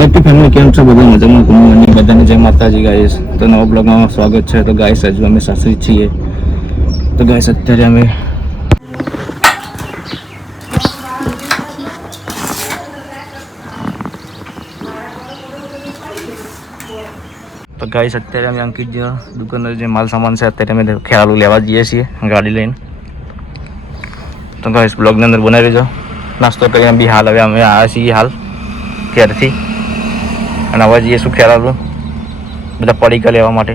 Hello family, કેમ છો? બધા મજામાં? તમને બધાને જય માતાજી ગાઈસ. તો નવા બ્લોગમાં સ્વાગત છે. તો ગાઈસ હજુ અમે સાસરી છીએ. તો ગાઈસ અત્યારે અમે અંકિત જે દુકાનનો જે માલ સામાન છે અત્યારે અમે ખ્યાલ લેવા જઈએ છીએ ગાડી લઈને. તો ગાઈસ બ્લોગની અંદર બનાવી રહેજો. નાસ્તો કરીને બી હાલ હવે અમે આવ્યા છીએ હાલ ઘેરથી, અને હવે જઈએ શું ખ્યાલ બધા પડીકા લેવા માટે.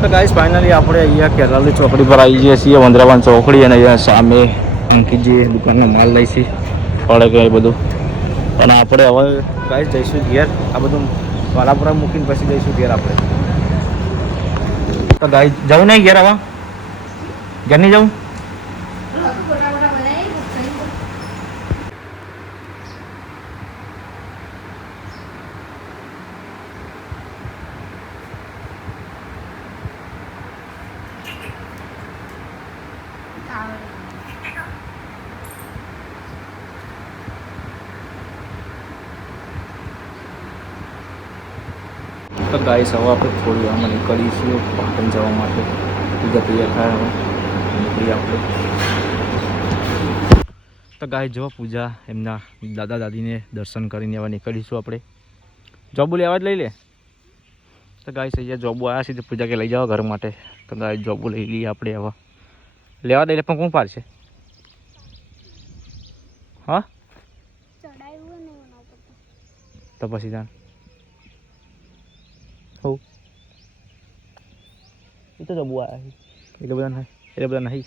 તો ગાઈસ ફાઇનલી આપણે અહીંયા કેરાલી ચોકડી પર આવી જઈએ છીએ, વંદરાવાન ચોકડી, અને અહીંયા સામે અંકિતજી દુકાનનો માલ લઈશી પડે એ બધું. અને આપણે હવે ગાઈસ જઈશું ઘેર. આ બધું વાલાપુરા મૂકીને પછી જઈશું ઘેર આપણે. તો ગાઈસ જવું નહીં ઘેર? હવે ઘેર નહીં જવું? તો ગાઈસ હવે આપણે થોડી વારમાં નીકળીએ છીએ પાટણ જવા માટે. બીજા તૈયાર થાય હવે નીકળીએ આપણે. તો ગાઈસ જો પૂજા એમના દાદા દાદીને દર્શન કરીને હવે નીકળીશું આપણે. જોબુ લેવા જ લઈ લે. તો ગાઈસ અહીંયા જોબુ આવ્યા છે તો પૂજા કે લઈ જાઓ ઘર માટે. તો ગાઈસ જોબુ લઈ લઈએ આપણે. હવે લેવા દઈ લે પણ કોણ પાડશે? હા તો પછી જાણ હો એ તો જબુ આવ્યા છે એટલે બધા નહીં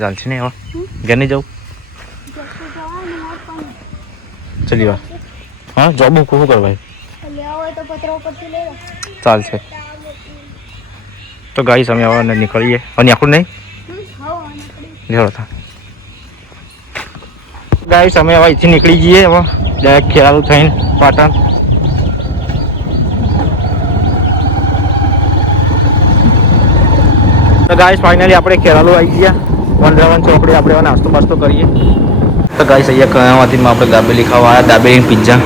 ચાલશે ને. હવે ઘેર નહીં જવું? ચલી વા. હા જોબ શું કરવા ચાલશે. તો ગાઈસ અમે હવે નીકળીએ. અને આખું નહીં હતા ગાઈસ અમે હવે અહીંથી નીકળી જઈએ. હવે ડાયરેક્ટ ખેરાલુ થઈને પાટણ. તો ગાઈસ ફાઇનલી આપણે ખેરાલુ આવી ગયા. વંદરાવન ચોકડી આપણે હવે નાસ્તો બાસ્તો કરીએ. તો ગાઈસ અહીંયા કયામાંથી આપણે દાબેલી ખાવા આવ્યા. દાબેલી પિઝા.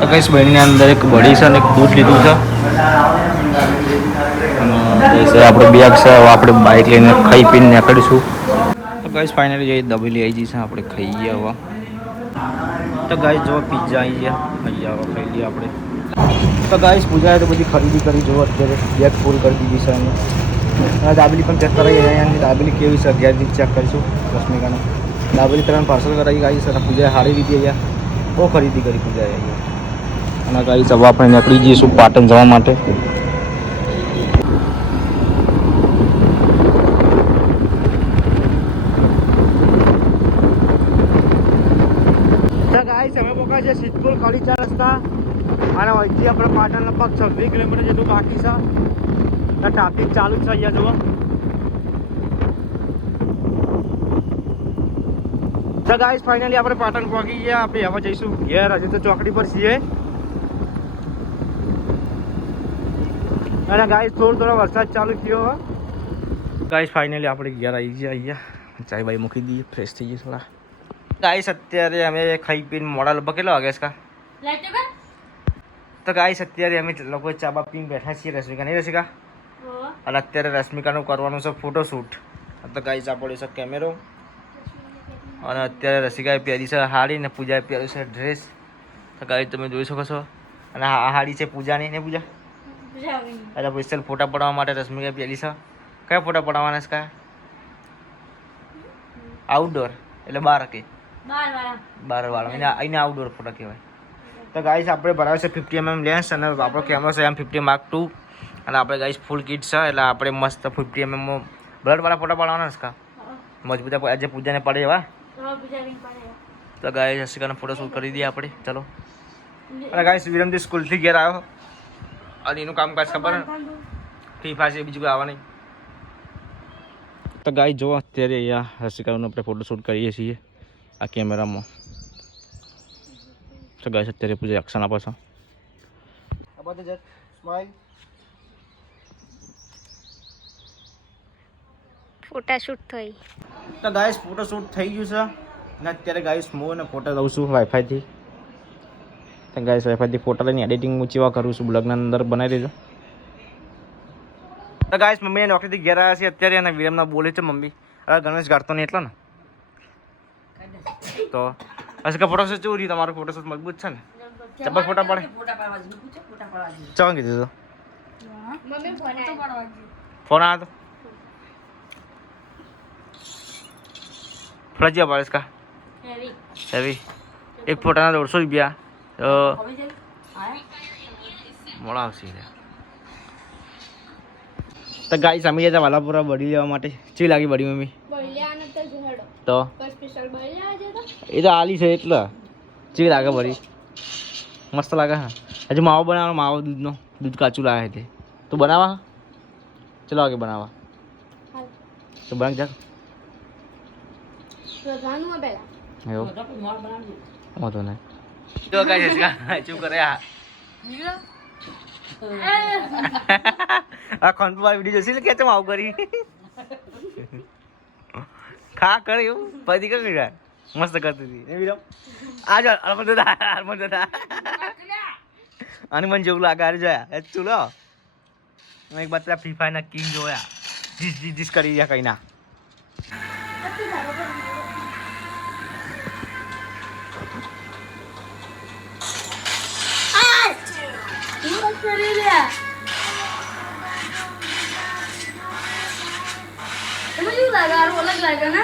તો ગાઈસ બહેનની અંદર એક બળી છે અને એક દૂધ લીધું છે. આપણે બેગ છે. હવે આપણે બાઇક લઈને ખાઈ પીને નીકળીશું. તો ગાઈસ ફાઇનલી જઈ દાબેલી આવી જઈ છે. આપણે ખાઈએ હવે. તો ગાઈસ જો પિઝા આવી ગયા. અહીંયા હવે ખાઈ લઈએ આપણે. તો ગાઈસ પૂજાએ તો બધી ખરીદી કરી. જો અત્યારે બેગ ફૂલ કરી દીધી છે અમે. દાબેલી પણ ચેક કરાવી. અહીંયાની દાબેલી કેવી છે ઘેરથી ચેક કરીશું. રશ્મિકાનો દાબેલી ત્રણ પાર્સલ કરાવી ગાઈસ. અને પૂજાએ સારી રીતે અહીંયા બહુ ખરીદી કરી પૂજાએ અહીંયા. અને ગાઈસ હવે આપણે નીકળી જઈશું પાટણ જવા માટે. અમે પોકા છે સિદ્ધપુર ખડીચા રસ્તા, અને અહીંથી આપણે પાટણ લગભગ 26 કિલોમીટર જેટલું બાકી છે. ટ્રાફિક ચાલુ છે અહીંયા જુઓ. તો ગાઈસ ફાઇનલી આપણે પાટણ પહોંચી ગયા. આપણે હવે જઈશું ઘેર. હજી તો ચોકડી પર છીએ. અને ગાઈસ થોડો વરસાદ ચાલુ થયો. ગાઈસ ફાઇનલી આપણે ઘેર આવી ગયા. અહીંયા ચાય બાય મૂકી દઈએ, ફ્રેશ થઈ જઈએ થોડા. ગાઈસ અત્યારે અમે ખાઈ પીને મોડા લગભગ કેટલા વાગે છે? તો ગાઈસ અત્યારે અમે લોકો ચા બા પીને બેઠા છીએ. રશ્મિકા નહીં રશ્મિકા? અને અત્યારે રશ્મિકાનું કરવાનું છે ફોટોશૂટ. તો ગાઈસ આ પડ્યો છે કેમેરો. અને અત્યારે રશ્મિકાએ પહેરી છે સાડી ને પૂજાએ પહેર્યું છે ડ્રેસ. તો ગાઈસ તમે જોઈ શકો છો. અને આ સાડી છે પૂજાની ને પૂજા એટલે સ્પેશિયલ ફોટા પડાવવા માટે રશ્મિકાએ પહેરી છે. કયા ફોટા પડાવવાના છે? કયા? આઉટડોર એટલે બહાર કે બહાર વાળા એને આઉટડોર ફોટા કહેવાય. તો ગાઈસ આપણે ભરાવે છે 50mm લેન્સ, અને આપણો કેમેરો છે M50 Mark II. અને આપણે ગાઈસ ફૂલ કિટ છે એટલે આપણે મસ્ત 50mm બ્લડવાળા ફોટા પાડવાના છે. મજબૂત આજે પૂજાને પડે એવા. તો ગાઈસ રસિકાનો ફોટો શૂટ કરી દઈએ આપણે. ચલો. અને ગાઈસ વિરમજી સ્કૂલથી ઘેર આવ્યો. અને એનું કામકાજ ખબર ફ્રી ફાયર છે, બીજું કોઈ આવવા નહીં. તો ગાઈસ જો અત્યારે અહીંયા રસિકાનો આપણે ફોટોશૂટ કરીએ છીએ. આ કેમેરામાં. તો ગાઈસ અત્યારે પૂજા એક્શન આપે છે. આ બધે જટ સ્માઈલ. ફોટોશૂટ થઈ. તો ગાઈસ ફોટોશૂટ થઈ ગયું છે અને અત્યારે ગાઈસ હું ને ફોટા લઉં છું વાઈફાઈથી. તો ગાઈસ વાઈફાઈથી ફોટા લઈને એડિટિંગ હું ચેવા કરું છું બ્લોગના અંદર બનાવી દેજો. તો ગાઈસ મમ્મીને નોકરીથી ઘેર આવ્યા છે અત્યારે અને વિરમના બોલે છે મમ્મી. હવે ગણેશ ગાડતો નહીં એટલો ને તો હશે કે ફોટોશૂટ કેવું રહ્યું તમારું? ફોટોશૂટ મજબૂત છે ને? ચપ્પલ ફોટા પડે? ચાલો કીધું તો ફોન આવ્યો તો ફરજિયા પાડે કા હેવી એક ફોટાના 150 રૂપિયા તો મોડા આવશે. તો ગાઈસ અમે જતા વાલાપુરા બળી લેવા માટે. ચી લાગી બળી મમ્મી? તો એ તો આલી છે એટલે ચી લાગે બળી? મસ્ત લાગે હા. હજુ માવો બનાવવાનો, માવો દૂધનો, દૂધ કાચું લાવે તે તું બનાવવા? ચલો આગે બનાવવા તો બન જા વાંધો નહીં. તો ગાઈસ ચૂપ કરે આ કોન્ફરન્સ વિડિયો જોઈ કે તમે આવું કરી ખા કર્યું પછી કઈ કર્યા મસ્ત કરતી હતી એ વિરમ આજ અરમદ દાદા અને મને જેવું લાગે હારી જોયા એ ચૂલો મેં એક બાર પેલા ફ્રી ફાયર ના કિંગ જોયા જીસ કરી રહ્યા કઈ ના अलग लगा ना